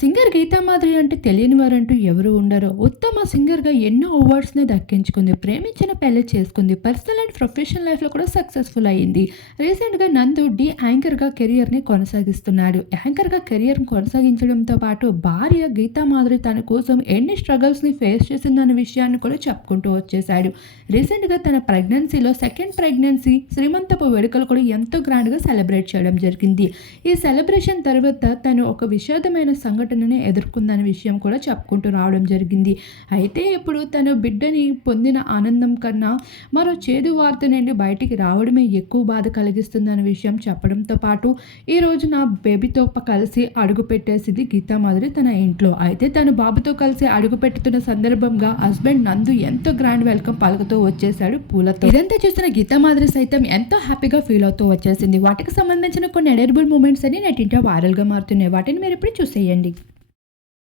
Singer Geetha Madhuri అంటే తెలియని వారంటూ ఎవరు ఉండరు. ఉత్తమ సింగర్గా ఎన్నో అవార్డ్స్ని దక్కించుకుంది. ప్రేమించిన పెళ్ళి చేసుకుంది. పర్సనల్ అండ్ ప్రొఫెషనల్ లైఫ్లో కూడా సక్సెస్ఫుల్ అయ్యింది రీసెంట్గా నందు డి యాంకర్గా కెరియర్ని కొనసాగిస్తున్నాడు. యాంకర్గా కెరియర్ కొనసాగించడంతో పాటు భార్య గీతామాధురి తన కోసం ఎన్ని స్ట్రగల్స్ని ఫేస్ చేసిందన్న విషయాన్ని కూడా చెప్పుకుంటూ వచ్చేశాడు. రీసెంట్గా తన ప్రెగ్నెన్సీలో సెకండ్ ప్రెగ్నెన్సీ శ్రీమంతపు వేడుకలు కూడా ఎంతో గ్రాండ్గా సెలబ్రేట్ చేయడం జరిగింది. ఈ సెలబ్రేషన్ తర్వాత తను ఒక విషాదమైన సంఘటన సంఘటనని ఎదుర్కొందనే విషయం కూడా చెప్పుకుంటూ రావడం జరిగింది. అయితే ఇప్పుడు తను బిడ్డని పొందిన ఆనందం కన్నా మరో చేదు వార్త నుండి బయటికి రావడమే ఎక్కువ బాధ కలిగిస్తుందన్న విషయం చెప్పడంతో పాటు ఈ రోజు నా బేబీతో కలిసి అడుగు పెట్టేసింది గీతా మాధురి తన ఇంట్లో. అయితే తను బాబుతో కలిసి అడుగు పెట్టుతున్న సందర్భంగా హస్బెండ్ నందు ఎంతో గ్రాండ్ వెల్కమ్ పలుకుతూ వచ్చేసాడు పూలతో. ఇదంతా చూసిన గీతా మాధురి సైతం ఎంతో హ్యాపీగా ఫీల్ అవుతూ వచ్చేసింది. వాటికి సంబంధించిన కొన్ని ఎడర్బుల్ మూమెంట్స్ అని నెట్టింటో వైరల్గా మారుతున్నాయి. వాటిని మీరు ఇప్పుడు చూసేయండి.